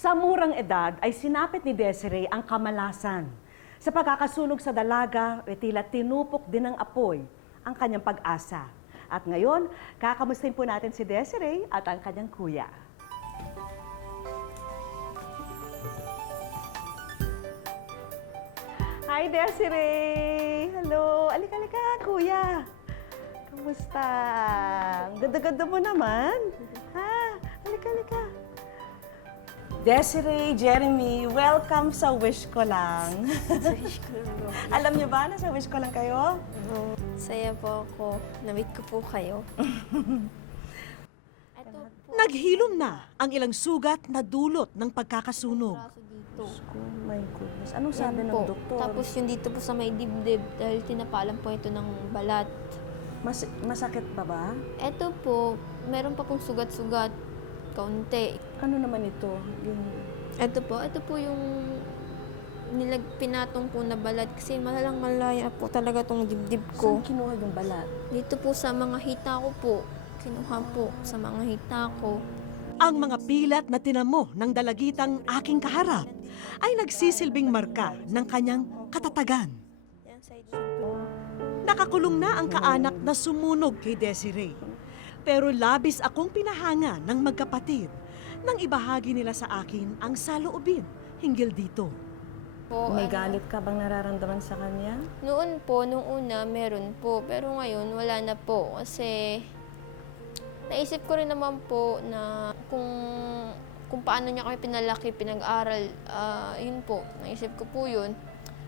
Sa murang edad ay sinapit ni Desiree ang kamalasan. Sa pagkakasunog sa dalaga, tila tinupok din ng apoy ang kanyang pag-asa. At ngayon, kakamustahin po natin si Desiree at ang kanyang kuya. Hi, Desiree! Hello! Alika, kuya! Kamusta? Ang ganda-ganda mo naman. Ha? Alika. Desiree, Jeremy, welcome sa Wish Ko Lang. Sa wish ko lang. Alam niyo ba na sa Wish Ko Lang kayo? Saya po ako. Namit ko po kayo. Ito po. Naghilom na ang ilang sugat na dulot ng pagkakasunog. Braso dito. Oh my goodness. Anong Yan sabi ng po. doktor? Tapos yung dito po sa may dibdib dahil tinapalan po ito ng balat. Masakit pa ba? Ito po, meron pa pong sugat-sugat. Kaunti. Ano naman ito? Ito po yung pinatong po na balat kasi malalang malaya po talaga tong dibdib ko. Saan kinuha yung balat? Dito po sa mga hita ko po. Kinuha po sa mga hita ko. Ang mga pilat na tinamo ng dalagitang aking kaharap ay nagsisilbing marka ng kanyang katatagan. Yan side Nakakulong na ang kaanak na sumunog kay Desiree. Pero labis akong pinahanga ng magkapatid nang ibahagi nila sa akin ang saloobin hinggil dito. po. May galit ka bang nararamdaman sa kanya? Noon po, nung una, meron po. Pero ngayon, wala na po. Kasi naisip ko rin naman po na kung paano niya kami pinalaki, pinag-aral, yun po, naisip ko po yun.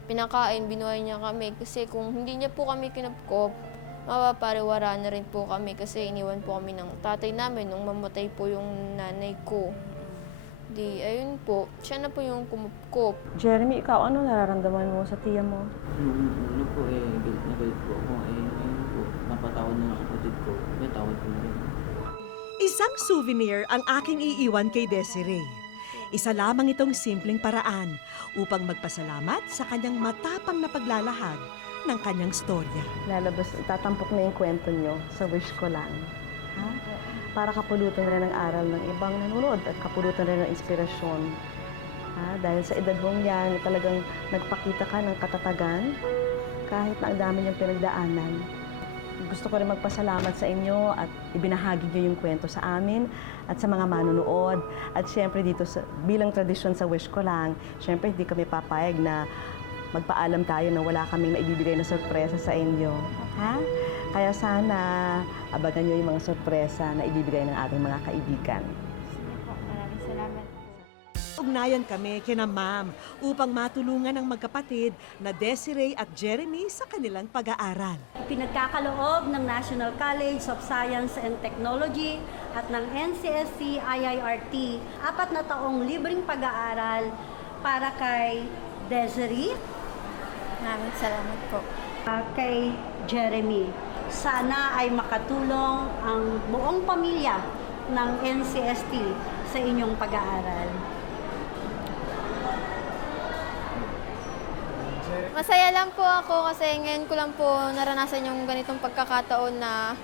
Pinakain, binuhay niya kami. Kasi kung hindi niya po kami kinapkop, mapapariwara na rin po kami kasi iniwan po kami ng tatay namin nung mamatay po yung nanay ko. Di, ayun po, siya na po yung kumupkop. Jeremy, ikaw ano nararamdaman mo sa tiya mo? Nung una po galit na galit po ako. Ngayon po, napatawad na ng kapatid ko. May tawad ko na rin. Isang souvenir ang aking iiwan kay Desiree. Isa lamang itong simpleng paraan upang magpasalamat sa kanyang matapang na paglalahad ng kanyang storya. Lalabas, itatampok na yung kwento nyo sa Wish Ko Lang. Ha? Para kapulutan rin ng aral ng ibang nanonood at kapulutan rin ng inspirasyon. Ha? Dahil sa edad mong yan, talagang nagpakita ka ng katatagan kahit na ang dami niyong pinagdaanan. Gusto ko rin magpasalamat sa inyo at ibinahagi niyo yung kwento sa amin at sa mga manonood. At syempre dito, bilang tradisyon sa Wish Ko Lang, syempre hindi kami papayag na magpaalam tayo na wala kaming maibibigay na sorpresa sa inyo. Ha? Kaya sana abangan nyo yung mga sorpresa na ibibigay ng ating mga kaibigan. Sige po, maraming salamat po. Ugnayan kami kina Ma'am upang matulungan ang magkapatid na Desiree at Jeremy sa kanilang pag-aaral. Pinagkakaloob ng National College of Science and Technology at ng NCSC IIRT, 4 na taong libreng pag-aaral para kay Desiree, Maraming salamat po. kay Jeremy. Sana ay makatulong ang buong pamilya ng NCST sa inyong pag-aaral. Masaya lang po ako kasi ngayon ko lang po naranasan yung ganitong pagkakataon na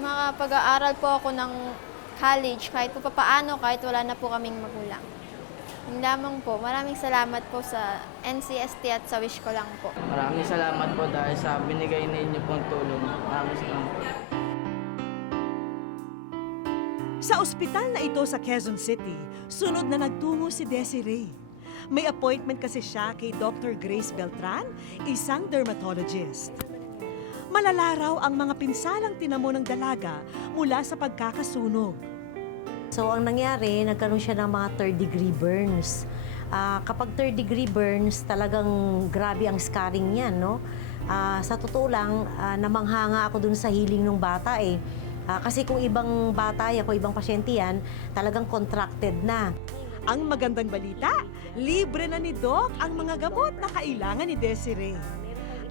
makapag-aaral po ako ng college kahit po papaano, kahit wala na po kaming magulang. Yun lamang po. Maraming salamat po sa NCST at sa Wish Ko Lang po. Maraming salamat po dahil sa binigay ninyo pong tulong. Maraming salamat po. Sa ospital na ito sa Quezon City, sunod na nagtungo si Desiree. May appointment kasi siya kay Dr. Grace Beltran, isang dermatologist. Malala raw ang mga pinsalang tinamo ng dalaga mula sa pagkakasunog. So, ang nangyari, nagkaroon siya ng mga third-degree burns. Kapag third-degree burns, talagang grabe ang scarring niyan, no? Sa totoo lang, namanghanga ako dun sa healing ng bata eh. Kasi kung ibang bata yan, kung ibang pasyente yan, talagang contracted na. Ang magandang balita, libre na ni Doc ang mga gamot na kailangan ni Desiree.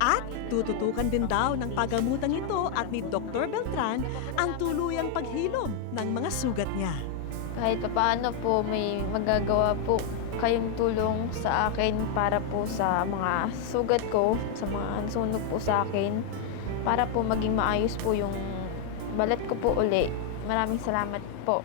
At tututukan din daw ng paggamutang ito at ni Dr. Beltran ang tuluyang paghilom ng mga sugat niya. Kahit papaano po may magagawa po kayong tulong sa akin para po sa mga sugat ko, sa mga sunog po sa akin, para po maging maayos po yung balat ko po uli. Maraming salamat po.